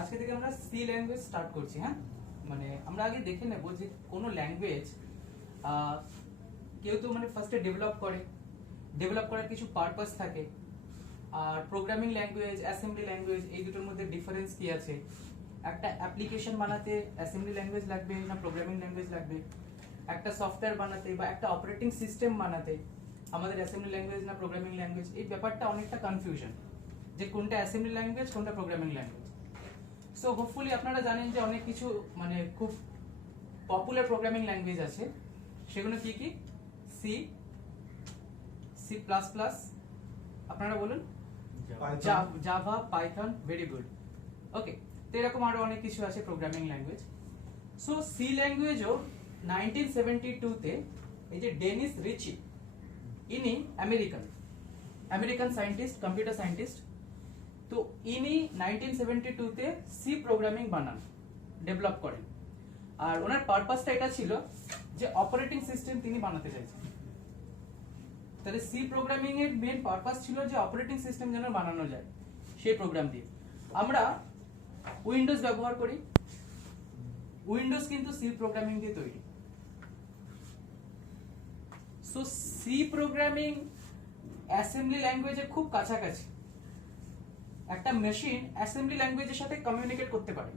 আজকে থেকে আমরা সি ল্যাঙ্গুয়েজ স্টার্ট করছি। হ্যাঁ, মানে আমরা আগে দেখে নেব যে কোনো ল্যাঙ্গুয়েজ কেউ তো মানে ফার্স্টে ডেভেলপ করার কিছু পারপাস থাকে। আর প্রোগ্রামিং ল্যাঙ্গুয়েজ, অ্যাসেম্বলি ল্যাঙ্গুয়েজ, এই দুটোর মধ্যে ডিফারেন্স কি আছে? একটা অ্যাপ্লিকেশন বানাতে অ্যাসেম্বলি ল্যাঙ্গুয়েজ লাগবে না প্রোগ্রামিং ল্যাঙ্গুয়েজ লাগবে? একটা সফটওয়্যার বানাতে বা একটা অপারেটিং সিস্টেম বানাতে আমাদের অ্যাসেম্বলি ল্যাঙ্গুয়েজ না প্রোগ্রামিং ল্যাঙ্গুয়েজ? এই ব্যাপারটা অনেকটা কনফিউশন যে কোনটা অ্যাসেম্বলি ল্যাঙ্গুয়েজ কোনটা প্রোগ্রামিং ল্যাঙ্গুয়েজ। সো হোপফুলি আপনারা জানেন যে অনেক কিছু মানে খুব পপুলার প্রোগ্রামিং ল্যাঙ্গুয়েজ আছে। সেগুলো কি কি? সি, সি প্লাস প্লাস, আপনারা বলুন, জাভা, পাইথন, ভেরি গুড। ওকে, তো এরকম আরো অনেক কিছু আছে প্রোগ্রামিং ল্যাঙ্গুয়েজ। সো সি ল্যাঙ্গুয়েজও 1972 তে এই যে ডেনিস রিচি, ইনি আমেরিকান সায়েন্টিস্ট, কম্পিউটার সায়েন্টিস্ট। তো ইনি 1972 তে সি প্রোগ্রামিং বানান, ডেভেলপ করেন। আর ওনার পারপাসটা এটা ছিল যে অপারেটিং সিস্টেম তিনি বানাতে চাইছেন। তাহলে সি প্রোগ্রামিং এর মেইন পারপাস ছিল যে অপারেটিং সিস্টেম যেন বানানো যায় সেই প্রোগ্রাম দিয়ে। আমরা উইন্ডোজ ব্যবহার করি, উইন্ডোজ কিন্তু সি প্রোগ্রামিং দিয়ে তৈরি। সো সি প্রোগ্রামিং অ্যাসেম্বলি ল্যাঙ্গুয়েজের খুব কাছাকাছি। একটা মেশিন অ্যাসেম্বলি ল্যাঙ্গুয়েজের সাথে কমিউনিকেট করতে পারে।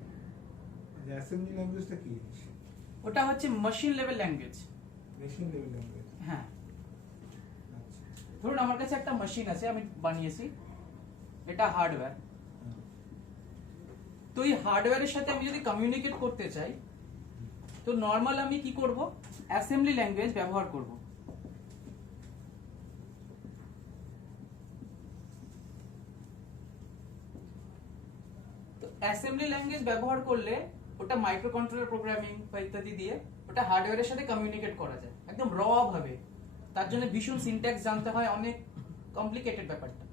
অ্যাসেম্বলি ল্যাঙ্গুয়েজটা কি? ওটা হচ্ছে machine level language. Machine level language. হ্যাঁ, আচ্ছা। ধরুন আমার কাছে একটা মেশিন আছে, আমি বানিয়েছি, এটা হার্ডওয়্যার। তো এই হার্ডওয়্যারের সাথে আমি যদি কমিউনিকেট করতে চাই তো নর্মাল আমি কি করব? অ্যাসেম্বলি ল্যাঙ্গুয়েজ ব্যবহার করব। তো অ্যাসেম্বলি ল্যাঙ্গুয়েজ ব্যবহার করলে ওটা মাইক্রো কন্ট্রোলার প্রোগ্রামিং বা ইত্যাদি দিয়ে ওটা হার্ডওয়্যারের সাথে কমিউনিকেট করা যায় একদম র ভাবে। তার জন্য ভীষণ সিনট্যাক্স জানতে হয়, অনেক কমপ্লিকেটেড ব্যাপারটা।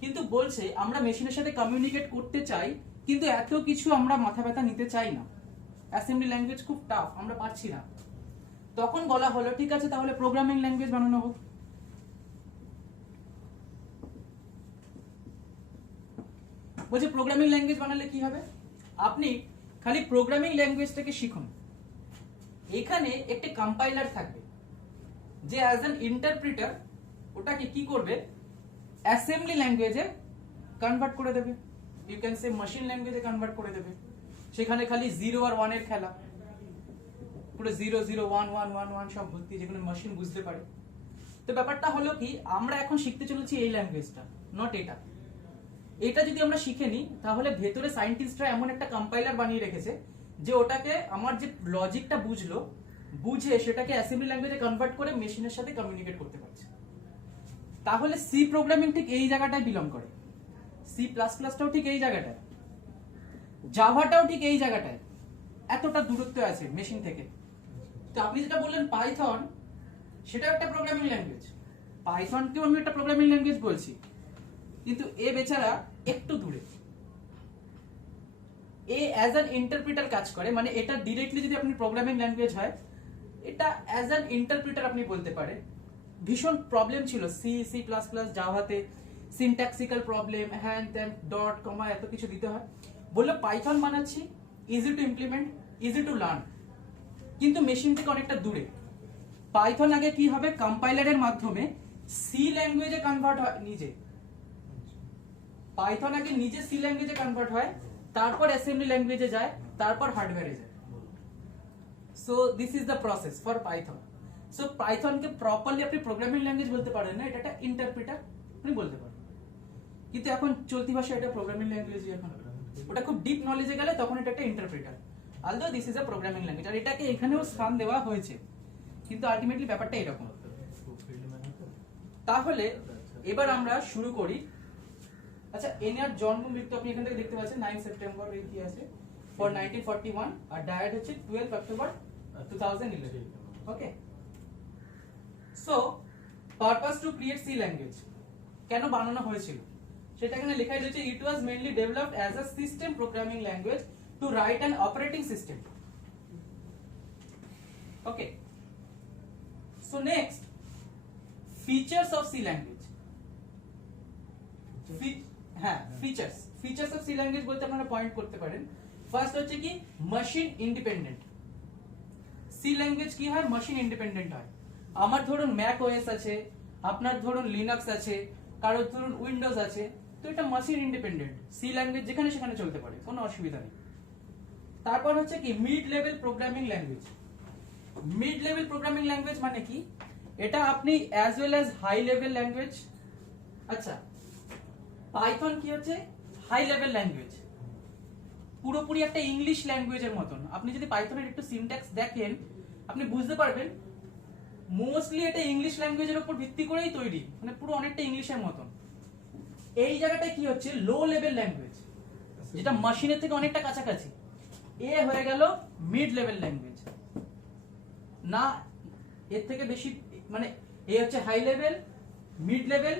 কিন্তু বলছে আমরা মেশিনের সাথে কমিউনিকেট করতে চাই, কিন্তু এত কিছু আমরা মাথা ব্যথা নিতে চাই না। অ্যাসেম্বলি ল্যাঙ্গুয়েজ খুব টাফ, আমরা পারছি না। তখন বলা হলো ঠিক আছে তাহলে প্রোগ্রামিং ল্যাঙ্গুয়েজ বানানো হোক। বলছে প্রোগ্রামিং ল্যাঙ্গুয়েজ বানালে কি হবে? আপনি খালি প্রোগ্রামিং ল্যাঙ্গুয়েজটাকে শিখুন, এখানে একটা কম্পাইলার থাকবে যে অ্যাজ অ্যান ইন্টারপ্রিটার ওটাকে কি করবে? অ্যাসেম্বলি ল্যাঙ্গুয়েজে কনভার্ট করে দেবে। ইউ ক্যান সে মেশিন ল্যাঙ্গুয়েজে কনভার্ট করে দেবে। সেখানে খালি 0 আর 1 এর খেলা, পুরো 0 0 1 1 1 1 সব ভর্তি, যেগুলো মেশিন বুঝতে পারে। তো ব্যাপারটা হলো কি, আমরা এখন শিখতে চলেছি এই ল্যাঙ্গুয়েজটা, নট এটা। এটা যদি আমরা শিখে নিই তাহলে ভেতরে সায়েন্টিস্টরা এমন একটা কম্পাইলার বানিয়ে রেখেছে যে ওটাকে আমার যে লজিকটা বুঝে সেটাকে অ্যাসেম্বলি ল্যাঙ্গুয়েজে কনভার্ট করে মেশিনের সাথে কমিউনিকেট করতে পারছে। তাহলে সি প্রোগ্রামিং ঠিক এই জায়গাটায় বিলং করে, সি প্লাস প্লাসটাও ঠিক এই জায়গাটায়, জাভাটাও ঠিক এই জায়গাটায়, এতটা দূরত্ব আছে মেশিন থেকে। তো আপনি যেটা বললেন পাইথন, সেটাও একটা প্রোগ্রামিং ল্যাঙ্গুয়েজ। পাইথনকেও আমি একটা প্রোগ্রামিং ল্যাঙ্গুয়েজ বলছি, কিন্তু এ বেচারা একটু দূরে। এ অ্যাজ অ্যান ইন্টারপ্রিটার কাজ করে, মানে এটা ডিরেক্টলি যদি আপনি প্রোগ্রামিং ল্যাঙ্গুয়েজ হয়, এটা অ্যাজ অ্যান ইন্টারপ্রিটার আপনি বলতে পারেন। ভীষণ প্রবলেম ছিল সি, সি প্লাস প্লাস, জাভাতে সিনট্যাক্সিক্যাল প্রবলেম, হ্যান ত্যান, ডট কমা এত কিছু দিতে হয়। বললো পাইথন বানাচ্ছি, easy to implement, easy to learn, কিন্তু মেশিন থেকে অনেকটা দূরে। পাইথন আগে কি হবে? কম্পাইলারের মাধ্যমে সি ল্যাঙ্গুয়েজে কনভার্ট হয় নিজে। পাইথন আগে নিজে সি ল্যাঙ্গুয়েজে কনভার্ট হয়, তারপর অ্যাসেম্বলি ল্যাঙ্গুয়েজে যায়, তারপর হার্ডওয়্যারে যায়। So this is the process for Python. So পাইথনকে প্রপারলি আপনি প্রোগ্রামিং ল্যাঙ্গুয়েজ বলতে পারেন না, এটা একটা ইন্টারপ্রিটার আপনি বলতে পারেন। কিন্তু এখন চলতি ভাষায় এটা প্রোগ্রামিং ল্যাঙ্গুয়েজ। এখন ওটা খুব ডিপ নলেজে গেলে তখন এটা একটা interpreter, although this is a programming language. আর এটাকে এখানেও স্থান দেওয়া হয়েছে, কিন্তু আলটিমেটলি ব্যাপারটা এরকম। তাহলে এবার আমরা শুরু করি। আচ্ছা, এনার জন্ম মৃত্যু আপনি এখান থেকে দেখতে পাচ্ছেন, 9 সেপ্টেম্বর এই কি আছে ফর 1941, আর ডায়েট হচ্ছে 12 October 2011। Okay, so purpose to create C language, কেন বানানো হয়েছিল সেটা এখানে লেখাই রয়েছে। It was mainly developed as a system programming language to write an operating system. Okay, so next, features of C language. হ্যাঁ, features. Features of C language বলতে আপনারা পয়েন্ট করতে পারেন। ফার্স্ট হচ্ছে কি মেশিন ইন্ডিপেন্ডেন্ট। সি ল্যাঙ্গুয়েজ কি হয়, machine independent হয়। আমার ধরুন ম্যাক ওএস আছে, আপনার ধরুন লিনাক্স আছে, কারোর ধরুন উইন্ডোজ আছে, তো এটা মেশিন ইন্ডিপেন্ডেন্ট। সি ল্যাঙ্গুয়েজ যেখানে সেখানে চলতে পারে, কোনো অসুবিধা নেই। তারপর হচ্ছে কি mid level programming language. Mid level programming language মানে কি, এটা আপনি as well as high level language. আচ্ছা, পাইথন কি হচ্ছে হাই লেভেল ল্যাঙ্গুয়েজ, পুরোপুরি একটা ইংলিশ ল্যাঙ্গুয়েজের মতন। আপনি যদি পাইথনের একটু সিনট্যাক্স দেখেন আপনি বুঝতে পারবেন মোস্টলি এটা ইংলিশ ল্যাঙ্গুয়েজের উপর ভিত্তি করেই তৈরি, মানে পুরো অনেকটা ইংলিশের মতন। এই জায়গাটায় কি হচ্ছে লো লেভেল ল্যাঙ্গুয়েজ, যেটা মেশিনের থেকে অনেকটা কাছাকাছি। এ হয়ে গেল মিড লেভেল ল্যাঙ্গুয়েজ, না এর থেকে বেশি, মানে এ হচ্ছে high level, mid level,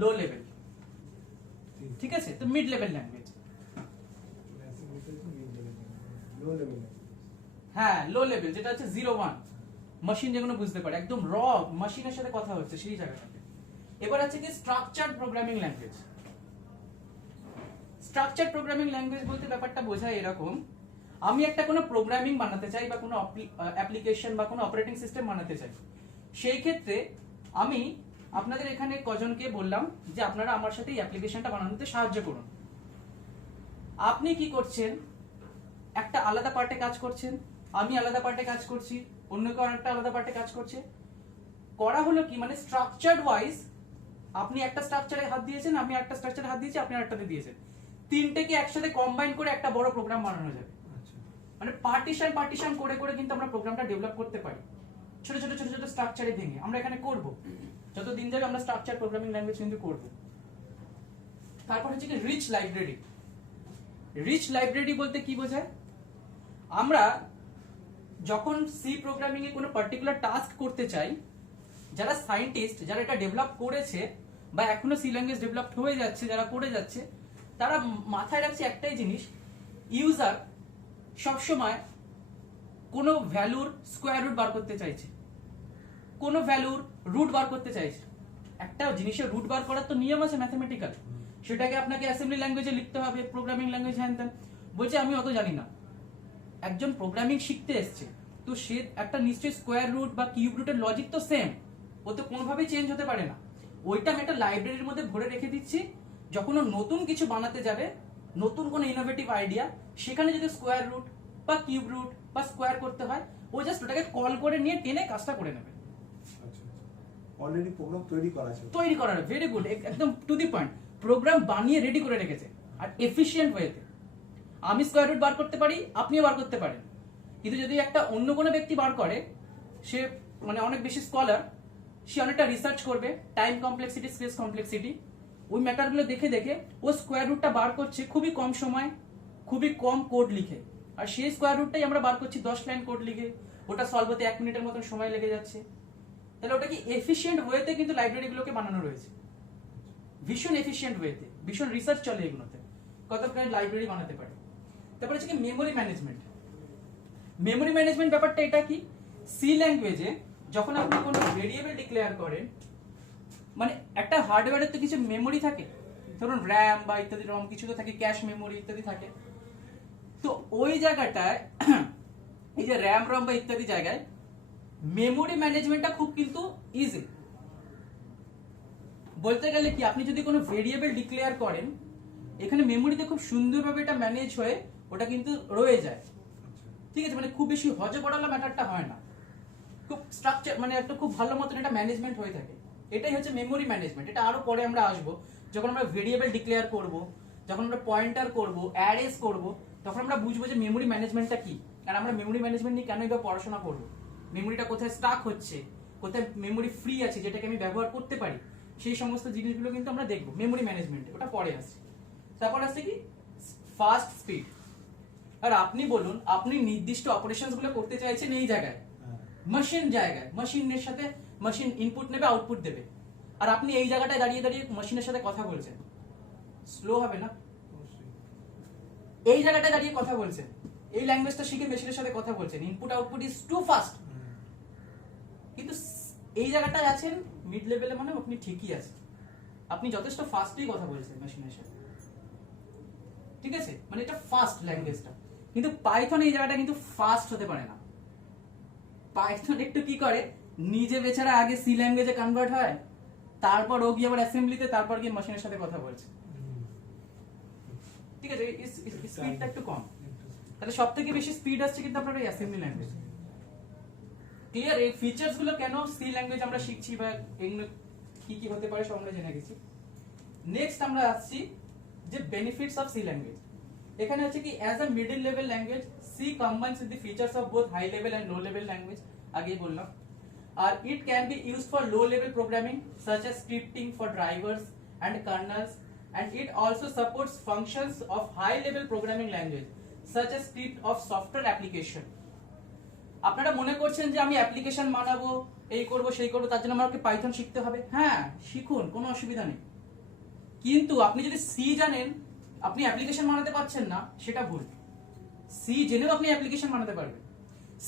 low level, ঠিক আছে? তো mid level language, low level, হ্যাঁ লো লেভেল, যেটা হচ্ছে 0-1 মেশিন যেগুলো বুঝতে পারে, একদম র মেশিনের সাথে কথা হচ্ছে সেই জায়গাটাতে। এবার আছে কি structured programming language. Structured programming language বলতে ব্যাপারটা বোঝায় এরকম, আমি একটা কোনো প্রোগ্রামিং বানাতে চাই বা কোনো অ্যাপ্লিকেশন বা কোনো অপারেটিং সিস্টেম বানাতে চাই, সেই ক্ষেত্রে আমি আপনাদের এখানে কজনকে বললাম যে আপনারা আমার সাথে এই অ্যাপ্লিকেশনটা বানানোতে সাহায্য করুন। আপনি কি করছেন, একটা আলাদা পার্টে কাজ করছেন, আমি আলাদা পার্টে কাজ করছি, অন্য কেউ আরেকটা আলাদা পার্টে কাজ করছে। করা হলো কি, মানে স্ট্রাকচার্ড ওয়াইজ আপনি একটা স্ট্রাকচারে হাত দিয়েছেন, আমি একটা স্ট্রাকচারে হাত দিয়েছি, আপনি আরেকটাতে দিয়েছেন, তিনটেকে একসাথে কম্বাইন করে একটা বড় প্রোগ্রাম বানানো যাবে। মানে পার্টিশন পার্টিশন করে করে কিন্তু আমরা প্রোগ্রামটা ডেভেলপ করতে পারি, ছোট ছোট ছোট ছোট স্ট্রাকচারে ভেঙে আমরা এখানে করব। যত দিন যাবে আমরা স্ট্রাকচার প্রোগ্রামিং ল্যাঙ্গুয়েজ কিন্তু করব। তারপর হচ্ছে কি রিচ লাইব্রেরি। রিচ লাইব্রেরি বলতে কি বোঝায়, আমরা যখন সি প্রোগ্রামিং এ কোনো পার্টিকুলার টাস্ক করতে চাই, যারা সায়েন্টিস্ট যারা এটা ডেভেলপ করেছে বা এখনো সি ল্যাঙ্গুয়েজ ডেভেলপ হয়ে যাচ্ছে, যারা করে যাচ্ছে, তারা মাথায় রাখছে একটাই জিনিস, ইউজার সবসময় কোনো ভ্যালুর স্কোয়ার রুট বার করতে চাইছে, কোনো ভ্যালুর রুট বার করতে চাইছে। একটা জিনিসের রুট বার করার তো নিয়ম আছে ম্যাথমেটিক্যাল, সেটাকে আপনাকে অ্যাসেম্বলি ল্যাঙ্গুয়েজে লিখতে হবে, প্রোগ্রামিং ল্যাঙ্গুয়েজ হ্যান ত্যান। বলছে আমি অত জানি না, একজন প্রোগ্রামিং শিখতে এসছে, তো সে একটা নিশ্চয়ই স্কোয়ার রুট বা কিউব রুটের লজিক তো সেম, ও তো কোনোভাবেই চেঞ্জ হতে পারে না। ওইটা আমি একটা লাইব্রেরির মধ্যে ভরে রেখে দিচ্ছি, যখন ও নতুন কিছু বানাতে যাবে, নতুন কোনো ইনোভেটিভ আইডিয়া, সেখানে যদি স্কোয়ার রুট বা কিউব রুট বা স্কোয়ার করতে হয়, ও জাস্ট ওটাকে কল করে নিয়ে টেনে কাজটা করে নেবে। অলরেডি প্রোগ্রাম তৈরি করা আছে, তৈরি করার ভেরি গুড, একদম টু দি পয়েন্ট, প্রোগ্রাম বানিয়ে রেডি করে রেখেছে আর এফিশিয়েন্ট ওয়েতে। আমি স্কোয়ার রুট বার করতে পারি, আপনিও বার করতে পারেন, কিন্তু যদি একটা অন্য কোনো ব্যক্তি বার করে, সে মানে অনেক বেশি স্কলার, সে অনেকটা রিসার্চ করবে, টাইম কমপ্লেক্সিটি, স্পেস কমপ্লেক্সিটি, ওই ম্যাটারগুলো দেখে দেখে ও স্কোয়ার রুটটা বার করছে খুবই কম সময়, খুবই কম কোড লিখে। আর সেই স্কোয়ার রুটটাই আমরা বার করছি 10 লাইন কোড লিখে, ওটা সলভ হতে 1 মিনিটের মতন সময় লেগে যাচ্ছে। তাহলে ওটা কি এফিশিয়েন্ট ওয়েতে কিন্তু লাইব্রেরিগুলোকে বানানো রয়েছে, ভীষণ এফিশিয়েন্ট ওয়েতে, ভীষণ রিসার্চ চলে এগুলোতে, কত প্রায় লাইব্রেরি বানাতে পারে। তারপর হচ্ছে কি মেমোরি ম্যানেজমেন্ট। মেমোরি ম্যানেজমেন্ট ব্যাপারটা এটা কি, সি ল্যাঙ্গুয়েজে যখন আপনি কোনো ভেরিয়েবল ডিক্লেয়ার করেন, মানে একটা হার্ডওয়্যারের তো কিছু মেমোরি থাকে, ধরুন র্যাম বা ইত্যাদি রম কিছু তো থাকে, ক্যাশ মেমোরি ইত্যাদি থাকে। তো ওই জায়গাটায় এই যে র্যাম রম বা ইত্যাদি জায়গায় মেমোরি ম্যানেজমেন্টটা খুব কিন্তু ইজি। বলতে গেলে কি, আপনি যদি কোনো ভেরিয়েবল ডিক্লেয়ার করেন, এখানে মেমোরিতে খুব সুন্দরভাবে এটা ম্যানেজ হয়ে ওটা কিন্তু রয়ে যায়, ঠিক আছে? মানে খুব বেশি হজবড়ালা ম্যাটারটা হয় না, খুব স্ট্রাকচার, মানে একটা খুব ভালো মতন এটা ম্যানেজমেন্ট হয়ে থাকে। এটাই হচ্ছে মেমোরি ম্যানেজমেন্ট। এটা আরো পরে আমরা আসবো, যখন আমরা ভেরিয়েবল ডিক্লেয়ার করব, যখন আমরা পয়েন্টার করব, অ্যারেস করব, তখন আমরা বুঝবো যে মেমোরি ম্যানেজমেন্টটা কি, আর আমরা মেমোরি ম্যানেজমেন্ট নিয়ে কেন এবার পড়াশোনা করব, মেমোরিটা কোথায় স্টাক হচ্ছে, কোথায় মেমোরি ফ্রি আছে যেটাকে আমি ব্যবহার করতে পারি, সেই সমস্ত জিনিসগুলো কিন্তু আমরা দেখবো মেমোরি ম্যানেজমেন্টে, ওটা পরে আসছে। তারপর আসছে কি ফাস্ট স্পিড। আর আপনি বলুন, আপনি নির্দিষ্ট অপারেশনস গুলো করতে চাইছেন এই জায়গায়, মেশিন জায়গায়, মেশিনের সাথে মেশিন ইনপুট নেবে, আউটপুট দেবে, আর আপনি এই জায়গাটায় দাঁড়িয়ে দাঁড়িয়ে মেশিনের সাথে কথা বলছেন, স্লো হবে না? এই জায়গাটায় দাঁড়িয়ে কথা বলছেন, এই ল্যাঙ্গুয়েজটা শিখে মেশিনের সাথে কথা বলছেন, input output is too fast. কিন্তু এই জায়গাটায় আছেন মিড লেভেলে, মানে আপনি ঠিকই আছেন, আপনি যথেষ্ট ফাস্টলি কথা বলছেন মেশিনের সাথে। ঠিক আছে, মানে এটা ফাস্ট ল্যাঙ্গুয়েজটা। কিন্তু পাইথন এই জায়গাটা কিন্তু ফাস্ট হতে পারে না। পাইথন একটু কি করে, নিজে বেচারা আগে সি ল্যাঙ্গুয়েজে কনভার্ট হয়, তারপর ও গিয়ে আবার অ্যাসেম্বলিতে, তারপর গিয়ে মেশিনের সাথে কথা বলছে। ঠিক আছে, স্পিডটা একটু কম। তাহলে সবথেকে বেশি স্পিড আসছে কিন্তু আপনার এই অ্যাসেম্বলি ল্যাঙ্গুয়েজ। ক্লিয়ার? এই ফিচারস গুলো কেন সি ল্যাঙ্গুয়েজ আমরা শিখছি বা এগুলো কি কি হতে পারে সব আমরা জেনে গেছি। নেক্সট আমরা আসছি যে বেনিফিটস অফ সি ল্যাঙ্গুয়েজ। এখানে হচ্ছে কি as a middle level language C combines with the features of both high level and low level language, আগেই বললাম। আর it can be used for low level programming such as scripting for drivers and kernels, and it also supports functions of high level programming language such as script of software application. আপনারা মনে করছেন যে আমি application বানাবো, এই করব সেই করব, তার জন্য আমাকে পাইথন শিখতে হবে। হ্যাঁ, শিখুন, কোনো অসুবিধা নেই। কিন্তু আপনি যদি সি জানেন, আপনি অ্যাপ্লিকেশন বানাতে পারছেন না, সেটা ভুল। সি জেনেও আপনি অ্যাপ্লিকেশন বানাতে পারবেন।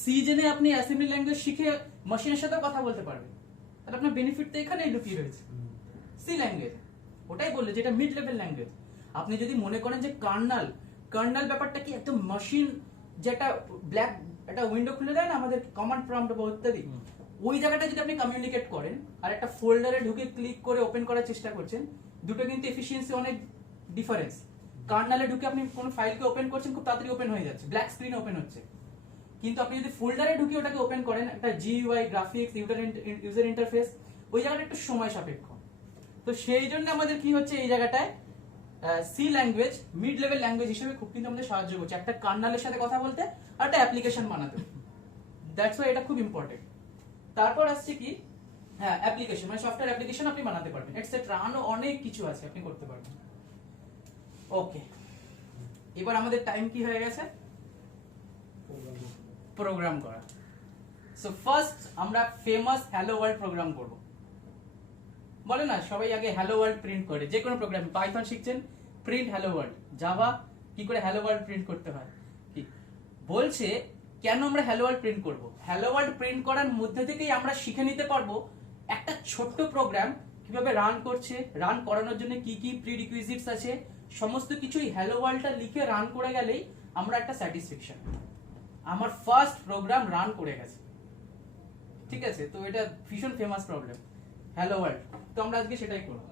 সি জেনে আপনি অ্যাসেম্বলি ল্যাঙ্গুয়েজ শিখে মেশিনের সাথে কথা বলতে পারবেন। তাহলে আপনার বেনিফিট তো এখানেই লুকিয়ে রয়েছে সি ল্যাঙ্গুয়েজ। ওটাই বললে যেটা মিড লেভেল ল্যাঙ্গুয়েজ। আপনি যদি মনে করেন যে কার্নাল ব্যাপারটা কি একদম মেশিন, যেটা ব্ল্যাক একটা উইন্ডো খুলে দেয় না আমাদের কমান্ড প্রম্পট বা ইত্যাদি, ওই জায়গাটা যদি আপনি কমিউনিকেট করেন আর একটা ফোল্ডারে ঢুকে ক্লিক করে ওপেন করার চেষ্টা করছেন, দুটো কিন্তু এফিসিয়েন্সি অনেক ডিফারেন্স। কার্নালে ঢুকে আপনি কোন ফাইলকে ওপেন করছেন, খুব তাড়াতাড়ি ওপেন হয়ে যাচ্ছে, ব্ল্যাক স্ক্রিন ওপেন হচ্ছে। কিন্তু আপনি যদি ফোল্ডারে ঢুকে ওটাকে ওপেন করেন, একটা জিইউআই গ্রাফিক্স ইউজার ইন্টারফেস, ওই জায়গাটা একটু সময় সাপেক্ষ। তো সেই জন্য আমাদের কি হচ্ছে, এই জায়গাটায় C language mid level language হিসেবে খুব কিন্তু আমাদের সাহায্য করছে একটা কার্নালের সাথে কথা বলতে আর একটা অ্যাপ্লিকেশন বানাতে। দ্যাটস ওয়াই এটা খুব ইম্পর্টেন্ট। তারপর আসছে কি, হ্যাঁ, অ্যাপ্লিকেশন মানে সফটওয়্যার অ্যাপ্লিকেশন আপনি বানাতে পারবেন, এটসেট্রা, আরো অনেক কিছু আছে আপনি করতে পারবেন। ওকে, এবার আমাদের টাইম কি হয়ে গেছে, প্রোগ্রাম করা। সো ফার্স্ট আমরা ফেমাস হ্যালো ওয়ার্ল্ড প্রোগ্রাম করব। বলে না সবাই আগে হ্যালো ওয়ার্ল্ড প্রিন্ট করে, যে কোনো প্রোগ্রামে। পাইথন শিখছেন, প্রিন্ট হ্যালো ওয়ার্ল্ড। জাভা কি করে হ্যালো ওয়ার্ল্ড প্রিন্ট করতে হয়, কি বলছে, কেন আমরা হ্যালো ওয়ার্ল্ড প্রিন্ট করব? হ্যালো ওয়ার্ল্ড প্রিন্ট করার মধ্যে থেকেই আমরা শিখে নিতে পারবো একটা ছোট্ট প্রোগ্রাম কিভাবে রান করছে, রান করানোর জন্য কি কি প্রিরিকুইজিটস আছে, সমস্ত কিছুই হ্যালো ওয়ার্ল্ডটা লিখে রান করে গেলেই আমরা একটা স্যাটিসফ্যাকশন, আমার ফার্স্ট প্রোগ্রাম রান করে গেছে। ঠিক আছে, তো এটা ভীষণ ফেমাস প্রবলেম হ্যালো ওয়ার্ল্ড। তো আমরা আজকে সেটাই করব।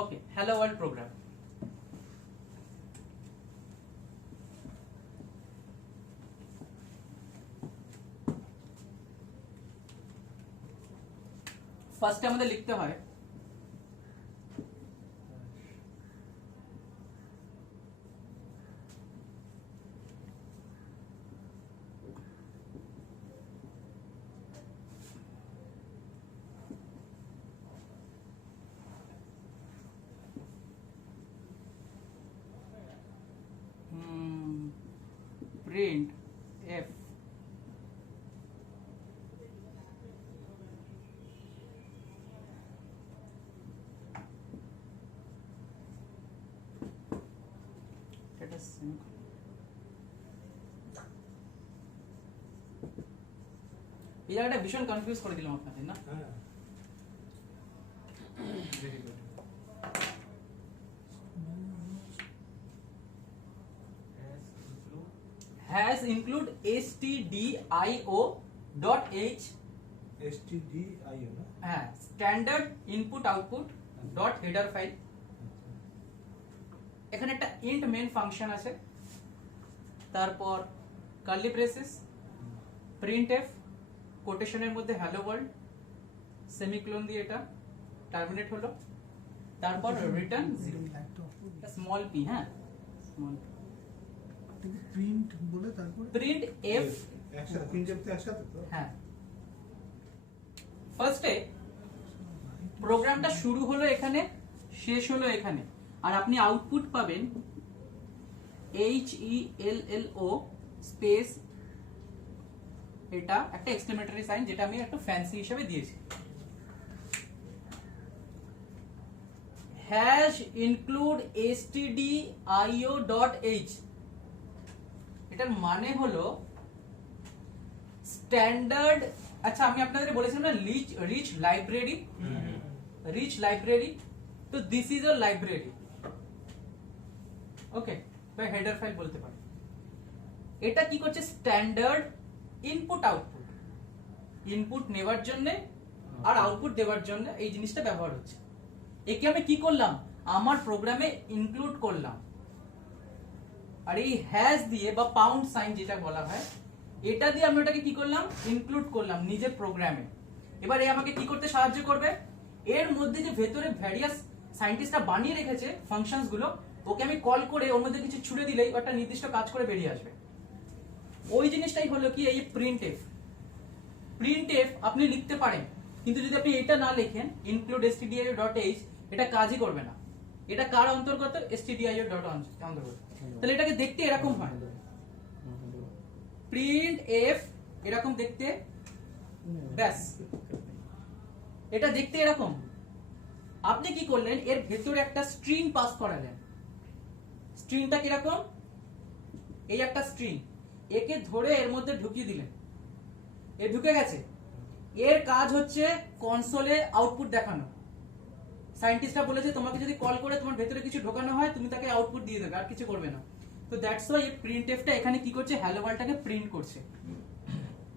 ওকে, হ্যালো ওয়ার্ল্ড প্রোগ্রাম। ফার্স্টে আমাদের লিখতে হয় print f এটা এই জায়গাটা ভীষণ কনফিউজ করে দিলাম আপনাদের, না? Very good. has include stdio.h stdio না, হ্যাঁ, standard input output dot header file. এখানে একটা ইন্ট মেন ফাংশন আছে, তারপর কার্লি ব্রেসেস, প্রিন্টএফ, কোটেশনের মধ্যে হ্যালো ওয়ার্ল্ড, সেমিকোলন দিয়ে এটা টার্মিনেট হলো, তারপর রিটার্ন স্মল পি, হ্যাঁ স্মল প্রিন্ট বলে তারপরে প্রিন্ট এফ একসাথে প্রিন্টএফ তো একসাথে তো। হ্যাঁ, ফার্স্টে প্রোগ্রামটা শুরু হলো এখানে, শেষ হলো এখানে, আর আপনি আউটপুট পাবেন HELLO স্পেস, এটা একটা এক্সক্লেমেটরি সাইন যেটা আমি একটু ফ্যান্সি হিসেবে দিয়েছি। হ্যাশ ইনক্লুড stdio.h, এটার মানে হলো স্ট্যান্ডার্ড। আচ্ছা, আমি আপনাদের বলেছিলাম না রিচ লাইব্রেরি, তো দিস ইজ আ লাইব্রেরি। ওকে, বা হেডার ফাইল বলতে পারেন। এটা কি করছে, স্ট্যান্ডার্ড ইনপুট আউটপুট, ইনপুট নেওয়ার জন্য আর আউটপুট দেওয়ার জন্য এই জিনিসটা ব্যবহার হচ্ছে। একে আমি কি করলাম, আমার প্রোগ্রামে ইনক্লুড করলাম। আর এই হ্যাশ দিয়ে বা পাউন্ড সাইন যেটা বলা হয়, এটা দিয়ে আমি ওটাকে কি করলাম, ইনক্লুড করলাম নিজের প্রোগ্রামে। এবার এ আমাকে কি করতে সাহায্য করবে, এর মধ্যে যে ভেতরে ভ্যারিয়াস সায়েন্টিস্টরা বানিয়ে রেখেছে ফাংশনস গুলো, ওকে আমি কল করে ওর মধ্যে কিছু ছুড়ে দিলেই একটা নির্দিষ্ট কাজ করে বেরিয়ে আসবে। ওই জিনিসটাই হলো কি এই প্রিন্টএফ। প্রিন্টএফ আপনি লিখতে পারেন, কিন্তু যদি আপনি এটা না লেখেন include stdio.h, এটা কাজই করবে না। এটা কার অন্তর্গত, stdio.h অন্তর্গত। তাহলে এটাকে দেখতে এরকম হয়, প্রিন্টএফ এরকম দেখতে, ব্যাস এটা দেখতে এরকম। আপনি কি করলেন, এর ভেতরে একটা স্ট্রিং পাস করালেন। স্ট্রিংটা কিরকম, এই একটা স্ট্রিং, একে ধরে এর মধ্যে ঢুকিয়ে দিলেন, এ ঢুকে গেছে। এর কাজ হচ্ছে কনসোলে আউটপুট দেখানো। সায়েন্টিস্টরা বলেছে তোমাকে যদি কল করে তোমার ভেতরে কিছু ঢোকানো হয়, তুমি তাকে আউটপুট দিয়ে দেবে, আর কিছু করবে না। তো দ্যাটস ওয়াই এই প্রিন্টএফটা এখানে কি করছে, হ্যালো ওয়ার্ল্ডটাকে প্রিন্ট করছে।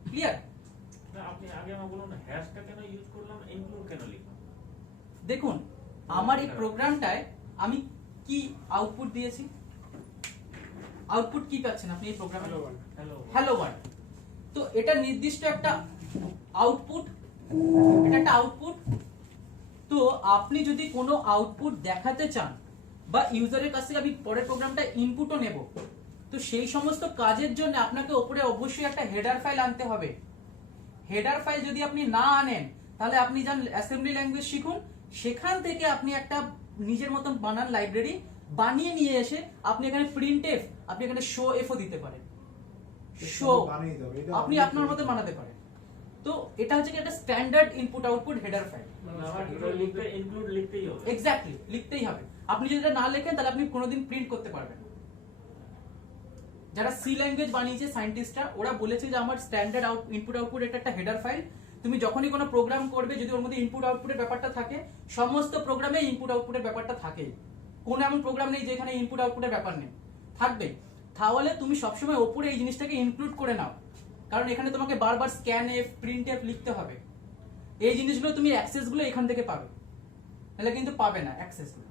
ক্লিয়ার? না, আপনি আগে আমাকে বলুন হ্যাশটা কেন ইউজ করলাম, ইনক্লুড কেন লিখলাম? দেখুন আমার এই প্রোগ্রামটায় আমি কি আউটপুট দিয়েছি, আউটপুট কি পাচ্ছেন আপনি এই প্রোগ্রামে, হ্যালো হ্যালো ওয়ার্ল্ড। তো এটা নির্দিষ্ট একটা আউটপুট, এটা একটা আউটপুট। তো আপনি যদি কোনো আউটপুট দেখাতে চান বা ইউজারের কাছ থেকে আমি পরের প্রোগ্রামটা ইনপুটও নেব, তো সেই সমস্ত কাজের জন্য আপনাকে উপরে অবশ্যই একটা হেডার ফাইল আনতে হবে। হেডার ফাইল যদি আপনি না আনেন, তাহলে আপনি যান অ্যাসেম্বলি ল্যাঙ্গুয়েজ শিখুন, সেখান থেকে আপনি একটা নিজের মতন বানান লাইব্রেরি বানিয়ে নিয়ে এসে আপনি এখানে প্রিন্টএফ, আপনি এখানে শো এফও দিতে পারেন। শো বানিয়ে দেবে, এটা আপনি আপনার মতো বানাতে পারেন। তো এটা হচ্ছে কি একটা standard input output header file. আমার লিখতে ইনক্লুড লিখতেই হবে। এক্স্যাক্টলি, লিখতেই হবে। আপনি যদি এটা না লেখেন তাহলে আপনি কোনোদিন প্রিন্ট করতে পারবেন না। যারা সি ল্যাঙ্গুয়েজ বানিয়েছে সায়েন্টিস্টরা, ওরা বলেছে যে আমার স্ট্যান্ডার্ড ইনপুট আউটপুট এটা একটা হেডার ফাইল। তুমি যখনই কোনো প্রোগ্রাম করবে, যদি ওর মধ্যে ইনপুট আউটপুটের ব্যাপারটা থাকে, সমস্ত প্রোগ্রামে ইনপুট আউটপুটের ব্যাপারটা থাকে। কোন এমন প্রোগ্রাম নেই যেখানে ইনপুট আউটপুটের ব্যাপার নেই, থাকবে। তাহলে তুমি সবসময় ওপরে এই জিনিসটাকে ইনক্লুড করে নাও, কারণ এখানে তোমাকে বারবার স্ক্যানএফ, প্রিন্টএফ লিখতে হবে। এই জিনিসগুলো তুমি অ্যাক্সেসগুলো এখান থেকে পাবে, তাহলে কিন্তু পাবে না অ্যাক্সেসগুলো।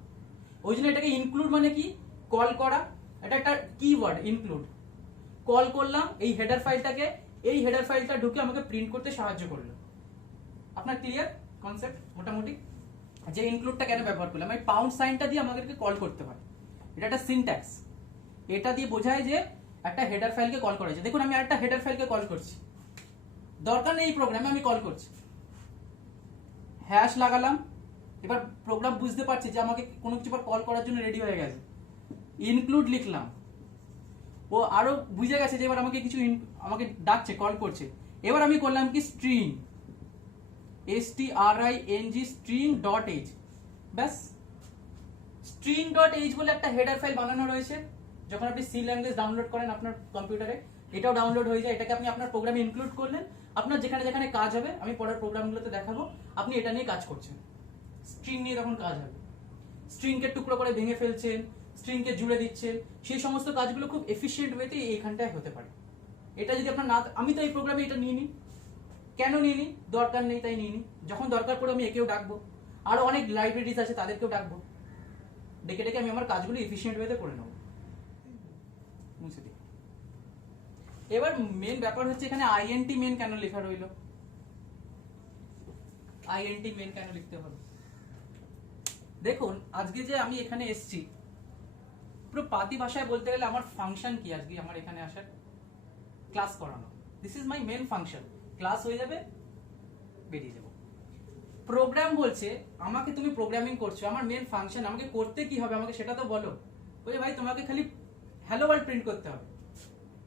ওই জন্য এটাকে ইনক্লুড মানে কি, কল করা। এটা একটা কিওয়ার্ড, ইনক্লুড। কল করলাম এই হেডার ফাইলটাকে, এই হেডার ফাইলটা ঢুকে আমাকে প্রিন্ট করতে সাহায্য করলো। আপনার ক্লিয়ার কনসেপ্ট মোটামুটি, যে ইনক্লুডটা কেন ব্যবহার করলাম। এই পাউন্ড সাইনটা দিয়ে আমাদেরকে কল করতে হয়, এটা একটা সিনট্যাক্স। এটা দিয়ে বোঝায় যে একটা হেডার ফাইলকে কল করা যায়। দেখুন আমি আরেকটা হেডার ফাইলকে কল করছি, দরকার নেই এই প্রোগ্রামে, আমি কল করছি, হ্যাশ লাগালাম। এবার প্রোগ্রাম বুঝতে পারছে যে আমাকে কোনো কিছু কল করার জন্য রেডি হয়ে গেছে, ইনক্লুড লিখলাম। ও আরো বুঝে গেছে যে এবার আমাকে কিছু আমাকে ডাকছে, কল করছে। এবার আমি করলাম কি string, string string dot H, ব্যাস। স্ট্রিং ডট এইচ বলে একটা হেডার ফাইল বানানো রয়েছে। যখন আপনি সি ল্যাঙ্গুয়েজ ডাউনলোড করেন আপনার কম্পিউটারে, এটাও ডাউনলোড হয়ে যায়। এটাকে আপনি আপনার প্রোগ্রামে ইনক্লুড করলেন, আপনার যেখানে যেখানে কাজ হবে, আমি পরের প্রোগ্রামগুলোতে দেখাবো, আপনি এটা নিয়ে কাজ করছেন। স্ট্রিং নিয়ে তখন কাজ হবে, স্ট্রিংকে টুকরো করে ভেঙে ফেলছেন, স্ট্রিংকে জুড়ে দিচ্ছেন, সেই সমস্ত কাজগুলো খুব এফিশিয়েন্ট ওয়েতে এইখানটায় হতে পারে। এটা যদি আপনার না, আমি তো এই প্রোগ্রামে এটা নিয়ে নিই, কেন নিয়ে নিই, দরকার নেই তাই নিয়ে নিই। যখন দরকার পড়ে আমি একেও ডাকবো, আরো অনেক লাইব্রেরিজ আছে তাদেরকেও ডাকবো, ডেকে ডেকে আমি আমার কাজগুলো এফিশিয়েন্ট ওয়েতে করে নেবো। মুছে দিই। এবার মেন ব্যাপার হচ্ছে এখানে আইএনটি মেন কেন লেখা রইল, আইএনটি মেন কেন লিখতে হবে। দেখুন আজকে যে আমি এখানে এসেছি, পুরো পাতি ভাষায় বলতে গেলে আমার ফাংশন কি আজকে আমার এখানে আসার, ক্লাস করানো। This is my main function. Class হয়ে যাবে, বেরিয়ে যাব। প্রোগ্রাম বলছে আমাকে তুমি প্রোগ্রামিং করছো, আমার মেন ফাংশন, আমাকে করতে কি হবে আমাকে সেটা তো বলো। বলছে ভাই তোমাকে খালি হ্যালো ওয়ার্ল্ড প্রিন্ট করতে হবে।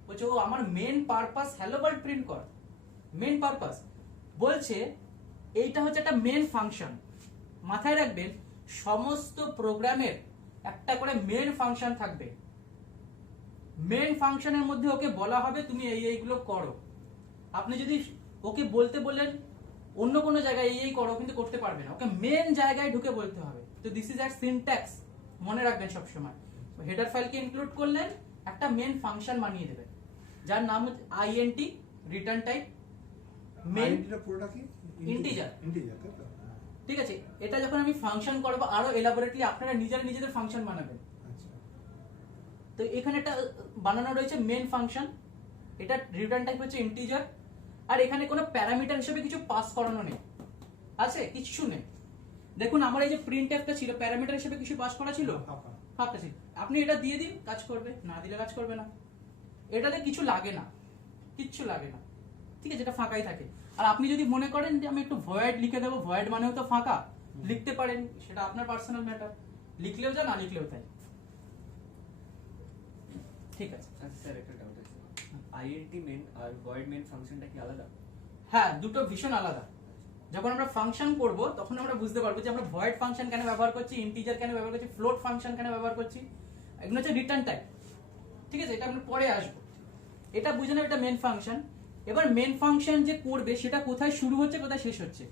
বলছে ও আমার main purpose hello world print কর, মেন পারপাস। বলছে এইটা হচ্ছে একটা মেন ফাংশন। মাথায় রাখবেন সমস্ত প্রোগ্রামের একটা করে মেন ফাংশন থাকবে। মেন ফাংশনের মধ্যে ওকে বলা হবে তুমি এইগুলো করো। আপনি যদি ওকে বলতে বলেন অন্য কোনো জায়গায় এই করো, কিন্তু করতে পারবে না, ওকে মেন জায়গায় ঢুকে বলতে হবে। তো দিস ইজ আর সিনট্যাক্স, মনে রাখবেন সবসময়। হেডার ফাইলকে ইনক্লুড করলেন, একটা মেন ফাংশন বানিয়ে দেবেন যার নাম হচ্ছে INT রিটার্ন টাইপ মেন। আইডেন্টিটা পুরোটা কি Integer। ইন্টিজার তাই তো? ঠিক আছে, এটা যখন আমি ফাংশন করবো আরো এলাবোরেটলি আপনারা নিজেদের ফাংশন বানাবেন। আচ্ছা তো এখানে একটা বানানো রয়েছে মেন ফাংশন, এটা রিটার্ন টাইপ হচ্ছে ইন্টিজার, আর এখানে কোনো প্যারামিটার হিসেবে কিছু পাস করানো নেই, আছে কিছু নেই। দেখুন আমার এই যে প্রিন্টএফটা ছিল, প্যারামিটার হিসেবে কিছু পাস করা ছিল, ফাঁকা। ফাঁকা ছিল। আপনি এটা দিয়ে দিন, কাজ করবে, না দিলে কাজ করবে না। এটাতে কিছু লাগে না, কিচ্ছু লাগে না, ঠিক আছে, এটা ফাঁকাই থাকে। আর আপনি যদি মনে করেন যে আমি একটু ভয়েড লিখে দেবো, ভয়েড মানেও তো ফাঁকা, লিখতে পারেন, সেটা আপনার পার্সোনাল ম্যাটার, লিখলেও যা না লিখলেও তাই। ঠিক আছে, আচ্ছা স্যার, একটা ডাউট আছে, আইএনটি মেন আর ভয়েড মেন ফাংশনটা কি আলাদা? হ্যাঁ দুটো ভীষণ আলাদা। যখন আমরা ফাংশন করব তখন আমরা বুঝতে পারবো যে আমরা ভয়েড ফাংশন কেন ব্যবহার করছি, ইন্টিজার কেন ব্যবহার করছি, ফ্লোট ফাংশন কেন ব্যবহার করছি। এগুলো হচ্ছে রিটার্ন টাইপ, ঠিক আছে, এটা আমরা পরে আসবো। এটা বুঝে নেব, এটা মেন ফাংশন। এবার মেন ফাংশন যে করবে সেটা কোথায় শুরু হচ্ছে কোথায় শেষ হচ্ছে।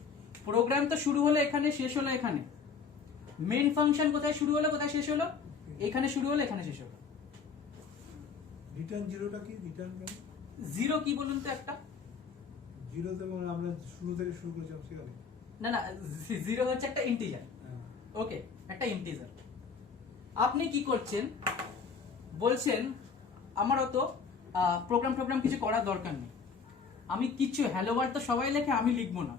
প্রোগ্রাম তো শুরু হলো এখানে, শেষ হলো এখানে। মেন ফাংশন কোথায় শুরু হলো কোথায় শেষ হলো, এখানে শুরু হলো এখানে শেষ হলো। রিটার্ন জিরোটা কি? রিটার্ন কেন জিরো কি বলুন তো একটা? জিরো তো মানে আমরা শুরু থেকে শুরু করেছিলাম সেখানে। না না, জিরো হচ্ছে একটা ইন্টিজার, হ্যাঁ। ওকে, একটা ইন্টিজার। আপনি কি করছেন বলছেন আমার তো প্রোগ্রাম কিছু করার দরকার নেই, আমি কিছু হ্যালো ওয়ার্ল্ড তো সবাই লেখে, আমি লিখবো না,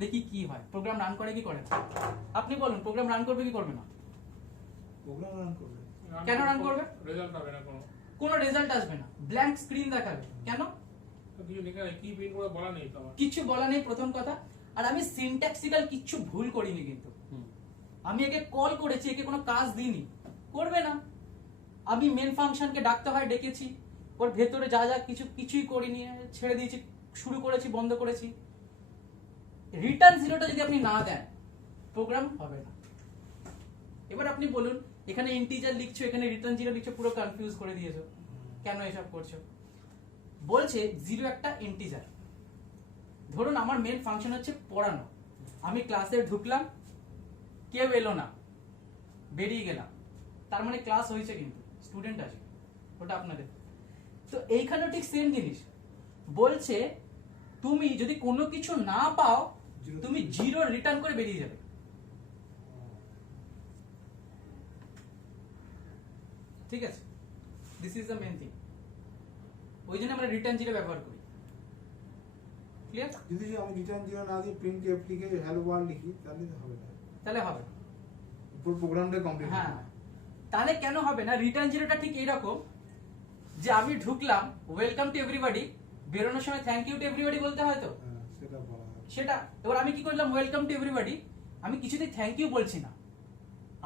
দেখি কি হয়। প্রোগ্রাম রান করে কি করে না? আপনি বলুন প্রোগ্রাম রান করবে কি করবে না? প্রোগ্রাম রান করবে। কেন রান করবে? রেজাল্ট হবে না কোনো, কোনো রেজাল্ট আসবে না, ব্ল্যাঙ্ক স্ক্রিন দেখাবে। কেন? তো কিছু লেখা নেই, কি প্রিন্ট করে বলা নেই তো আমার। কিচ্ছু বলা নেই প্রথম কথা। আর আমি সিনট্যাক্সিক্যাল কিচ্ছু ভুল করিনি কিন্তু, আমি একে কল করেছি, একে কোনো কাজ দিইনি, করবে না। আমি মেন ফাংশনকে ডাকতে হয় ডেকেছি, ওর ভেতরে যা যা কিছুই করিনি, ছেড়ে দিয়েছি, শুরু করেছি বন্ধ করেছি। রিটার্ন জিরোটা যদি আপনি না দেন প্রোগ্রাম হবে না। এবার আপনি বলুন, এখানে ইন্টিজার লিখছো, এখানে রিটার্ন জিরো লিখছো, পুরো কনফিউজ করে দিয়েছো, কেন এসব করছো? বলছে জিরো একটা ইন্টিজার। ধরুন আমার মেন ফাংশন হচ্ছে পড়ানো, আমি ক্লাসে ঢুকলাম, কেউ এলো না, বেরিয়ে গেলাম, তার মানে ক্লাস হয়েছে কিন্তু স্টুডেন্ট আছে, ওটা আপনাদের। তো এইখানেও ঠিক সেম জিনিস বলছে, তুমি যদি কোনো কিছু না পাও তুমি জিরো রিটার্ন করে বেরিয়ে যাবে। ঠিক আছে, this is the main thing, ওই জন্য আমরা রিটার্ন জিরো ব্যবহার করি। ক্লিয়ার? যদি আমি রিটার্ন জিরো না দিয়ে প্রিন্ট এফ লিখে হ্যালো ওয়ার্ল্ড লিখি তাহলে হবে না, তাহলে হবে। পুরো প্রোগ্রামটা কমপ্লিট হ্যাঁ, তাহলে কেন হবে না? রিটার্ন জিরোটা ঠিক এইরকম যে আমি ঢুকলাম, ওয়েলকাম টু এভরিবডি, বেরোনোর সময় থ্যাংক ইউ টু এভরিবডি বলতে হয় তো, হ্যাঁ সেটা বলা হয়। সেটা। এবার আমি কি করলাম, ওয়েলকাম টু এভরিবডি, আমি কিছুতেই থ্যাংক ইউ বলছি না।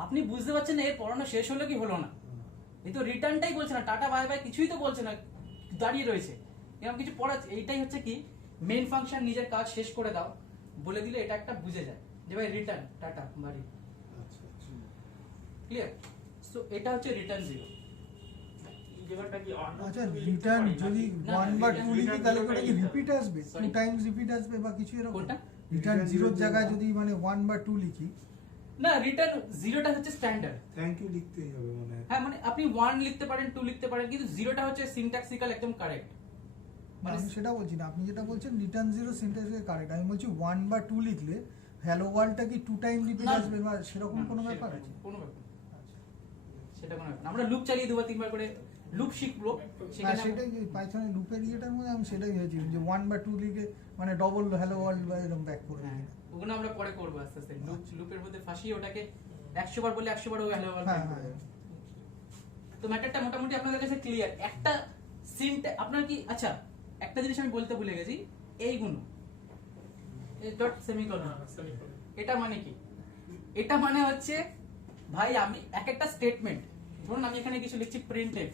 আপনি বুঝতে পারছেন না এর পড়ানো শেষ হলো কি হলো না? এই তো রিটার্নটাই বলছে না, টাটা বাই বাই কিছুই তো বলছে না, দাঁড়িয়ে রয়েছে, এরকম কিছু পড়াচ্ছে। এইটাই হচ্ছে কি মেন ফাংশন নিজের কাজ শেষ করে দাও বলে দিলে এটা একটা বুঝে যায় যে ভাই রিটার্ন টাটা বাড়ি। আচ্ছা আচ্ছা। ক্লিয়ার? সো এটা হচ্ছে রিটার্ন জিরো। এই জায়গাটা কি অন্য আচ্ছা, কিছু লিখতে রিটার্ন পারি যদি না, 1 বা return 2 লিখি তাহলে ওটা কি return রিপিট আসবে? Sorry? 2 টাইমস রিপিট আসবে বা কিছু এরকম? কোনটা? রিটার্ন Return জিরোর zero জায়গায় zero। যদি মানে 1 বা 2 লিখি, না, রিটার্ন জিরোটা হচ্ছে স্ট্যান্ডার্ড। থ্যাংক ইউ লিখতেই হবে মনে হয়। হ্যাঁ, মানে আপনি 1 লিখতে পারেন, 2 লিখতে পারেন, কিন্তু জিরোটা হচ্ছে সিনট্যাক্সিক্যাল একদম কারেক্ট। না, আমি সেটা বলছি না, আপনি যেটা বলছেন রিটার্ন জিরো সিনট্যাক্স কারেক্ট, আমি বলছি 1 বা 2 লিখলে হ্যালো ওয়ার্ল্ডটা কি 2 টাইম রিপিট না, আসবে বা সেরকম কোনো ব্যাপার আছে? কোনো ব্যাপার না। আচ্ছা। সেটা কোনো ব্যাপার না। আমরা লুপ চালিয়ে দুবার তিনবার করে লুপ শিখবো, হ্যাঁ, সেখানে সেটাই পাইথনের লুপের ইয়েটার মধ্যে আমি সেটাই ভেবেছি যে 1 বা 2 লিখে মানে ডবল হ্যালো ওয়ার্ল্ড বা এরকম ব্যাক করে হ্যাঁ, দিই। ওগুলো আমরা পরে করবো আস্তে আস্তে। আচ্ছা। লুপের মধ্যে ফাঁসিয়ে ওটাকে 100 বার বলে 100 বার ও হ্যালো হ্যাঁ হ্যাঁ। তো ম্যাটারটা মোটামুটি আপনাদের কাছে ক্লিয়ার। একটা আপনার কি, আচ্ছা একটা জিনিস আমি বলতে ভুলে গেছি, এইগুলো ডট সেমিকোলন, হ্যাঁ, semicolon। এটা মানে কি? এটা মানে হচ্ছে ভাই আমি এক একটা স্টেটমেন্ট, ধরুন আমি এখানে কিছু লিখছি প্রিন্টএফ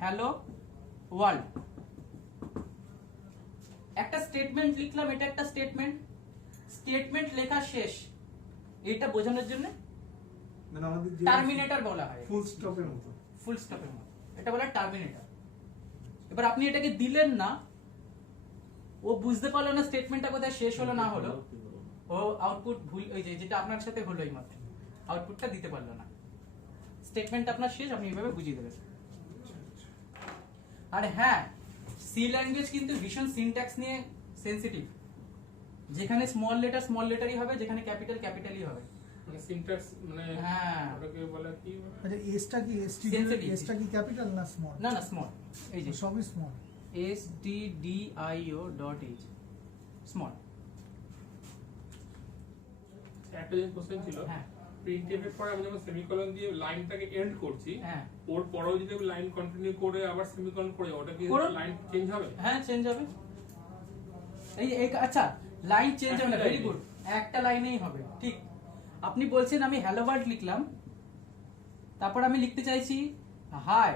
হ্যালো ওয়ার্ল্ড, একটা স্টেটমেন্ট লিখলাম, এটা একটা স্টেটমেন্ট। স্টেটমেন্ট লেখা শেষ, এটা বোঝানোর জন্য মানে আমাদের যে টার্মিনেটর বলা হয়, ফুল স্টপের মতো। ফুল স্টপের মতো, এটা বলা টার্মিনেটর। এবার আপনি এটাকে দিলেন না, ও বুঝতে পারলো না স্টেটমেন্টটা কোথায় শেষ হলো না হলো, ও আউটপুট ভুল, ওই যে যেটা আপনার সাথে হলো এই মাত্র, আউটপুটটা দিতে পারলো না। স্টেটমেন্ট আপনার শেষ, আপনি এইভাবে বুঝিয়ে দেবেন। আর হ্যাঁ, সি ল্যাঙ্গুয়েজ কিন্তু ভীষণ সিনট্যাক্স নিয়ে সেনসিটিভ, যেখানে স্মল লেটারই হবে, যেখানে ক্যাপিটালই হবে। মানে সিনট্যাক্স মানে হ্যাঁ। ওটাকে বলে কি আচ্ছা এসটা কি এসটি Sensitive. এসটা কি ক্যাপিটাল না স্মল? না স্মল, এই যে সবই স্মল। stdio.h small. একটা যে কোশ্চেন ছিল, হ্যাঁ প্রিন্টএফ এর পরে আমি যখন সেমিকোলন দিয়ে লাইনটাকে এন্ড করছি, হ্যাঁ ওর পরেও যদি আমি লাইন কন্টিনিউ করে আবার সেমিকোলন করে ওটা কি করুন। লাইন চেঞ্জ হবে? হ্যাঁ চেঞ্জ হবে। আচ্ছা লাইন চেঞ্জ হবে না, একটা ভেরি line-এ। গুড, একটা লাইনেই হবে, ঠিক। আপনি বলছেন আমি হ্যালো ওয়ার্ল্ড লিখলাম, তারপর আমি লিখতে চাইছি হাই,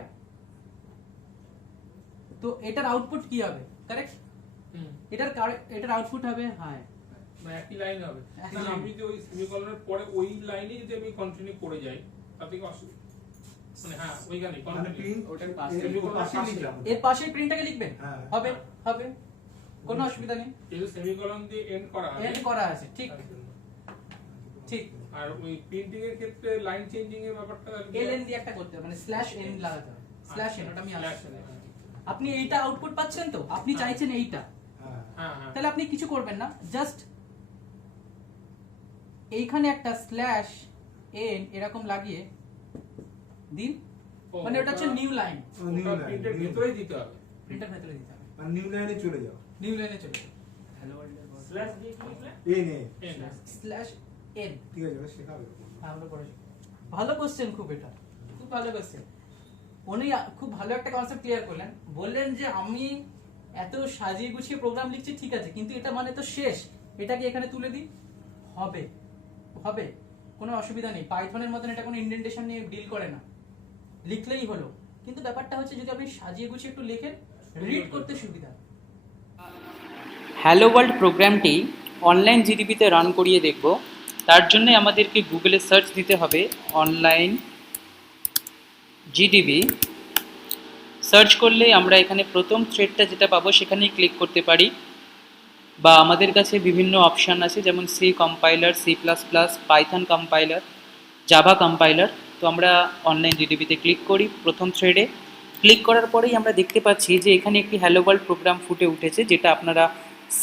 তো এটার আউটপুট কি হবে? কারেক্ট, হুম, এটার আউটপুট হবে হাই। মানে একই লাইন হবে। একই না line। আমি যদি ওই সেমিকোলনের পরে ওই লাইনে যদি আমি কন্টিনিউ করে যাই তাতে কি অসুবিধা? মানে হ্যাঁ ওইখানে মানে কন্টিনিউ প্রিন্ট ওটার পাশে পাশে লিখলাম। এর পাশে প্রিন্টটাকে লিখবেন, হ্যাঁ। হবে হবে, কোনো অসুবিধা নেই, যেহেতু সেমিকোলন দিয়ে এন্ড করা হবে এন্ড করা আছে, ঠিক ঠিক। আর ওই প্রিন্টিং এর ক্ষেত্রে লাইন চেঞ্জিং এর ব্যাপারটা আর কি? এলএন দিয়ে একটা করতে হবে, মানে স্ল্যাশ এন লাগাতে হবে, স্ল্যাশ এন, ওটা আমি Slash আসছি। N, হ্যাঁ। আপনি এইটা আউটপুট পাচ্ছেন তো, আপনি চাইছেন এইটা, হ্যাঁ হ্যাঁ হ্যাঁ তাহলে আপনি কিছু করবেন না, জাস্ট এইখানে একটা স্ল্যাশ এন এরকম লাগিয়ে দিন, ও, মানে ওটা হচ্ছে নিউ লাইন, নিউ ওটা লাইন প্রিন্টের ভিতরেই দিতে হবে। প্রিন্টার ভেতরে দিতে হবে, মানে নিউ লাইনে চলে যাও। নিউ লাইনে চলে যাবে, হ্যালো ওয়ার্ল্ডের স্ল্যাশ দিয়ে কি লিখলে? এই নে N, স্ল্যাশ এন। ঠিক আছে ওটা শেখাবে। আমরা করেছি, ভালো কোশ্চেন, খুব এটা খুব ভালো কোশ্চেন। উনি খুব ভালো একটা কনসেপ্ট ক্লিয়ার করলেন, বললেন যে আমি এত সাজিয়ে গুছিয়ে প্রোগ্রাম লিখছি, ঠিক আছে, কিন্তু এটা মানে তো শেষ, এটাকে এখানে তুলে দিই, হবে হবে, কোনো অসুবিধা নেই। পাইথনের মতন এটা কোনো ইন্ডেন্টেশন নিয়ে ডিল করে না, লিখলেই হলো। কিন্তু ব্যাপারটা হচ্ছে যদি আপনি সাজিয়ে গুছিয়ে একটু লেখেন, রিড করতে সুবিধা। হ্যালো ওয়ার্ল্ড প্রোগ্রামটি অনলাইন জিডিপিতে রান করিয়ে দেখব। তার জন্য আমাদেরকে গুগলে সার্চ দিতে হবে অনলাইন জিডিবি। সার্চ করলে আমরা এখানে প্রথম থ্রেডটা যেটা পাবো সেখানেই ক্লিক করতে পারি, বা আমাদের কাছে বিভিন্ন অপশান আছে, যেমন C compiler, C++, Python compiler, Java compiler. তো আমরা অনলাইন জিডিবিতে ক্লিক করি, প্রথম থ্রেডে ক্লিক করার পরেই আমরা দেখতে পাচ্ছি যে এখানে একটি হ্যালো ওয়ার্ল্ড প্রোগ্রাম ফুটে উঠেছে, যেটা আপনারা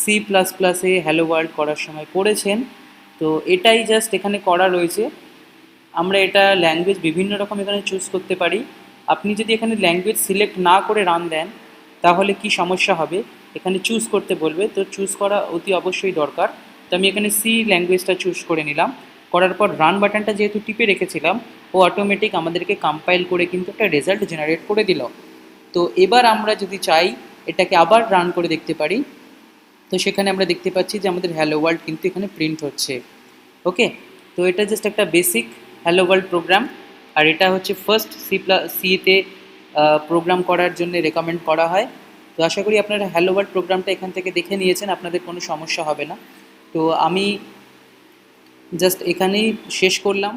C++-এ হ্যালো ওয়ার্ল্ড করার সময় করেছেন। তো এটাই জাস্ট এখানে করা রয়েছে। আমরা এটা ল্যাঙ্গুয়েজ বিভিন্ন রকম এখানে চুজ করতে পারি। আপনি যদি এখানে ল্যাঙ্গুয়েজ সিলেক্ট না করে রান দেন তাহলে কি সমস্যা হবে, এখানে চুজ করতে বলবে, তো চুজ করা অতি অবশ্যই দরকার। তো আমি এখানে সি ল্যাঙ্গুয়েজটা চুজ করে নিলাম, করার পর রান বাটনটা যেহেতু টিপে রেখেছিলাম, ও অটোমেটিক আমাদেরকে কম্পাইল করে কিন্তু একটা রেজাল্ট জেনারেট করে দিল। তো এবার আমরা যদি চাই এটাকে আবার রান করে দেখতে পারি, তো সেখানে আমরা দেখতে পাচ্ছি যে আমাদের হ্যালো ওয়ার্ল্ড কিন্তু এখানে প্রিন্ট হচ্ছে। ওকে, তো এটা জাস্ট একটা বেসিক হ্যালো ওয়ার্ল্ড প্রোগ্রাম, আর এটা হচ্ছে ফার্স্ট সিতে প্রোগ্রাম করার জন্য রেকমেন্ড করা হয়। তো আশা করি আপনারা হ্যালো ওয়ার্ল্ড প্রোগ্রামটা এখান থেকে দেখে নিয়েছেন, আপনাদের কোনো সমস্যা হবে না। তো আমি জাস্ট এখানেই শেষ করলাম।